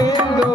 Lindo.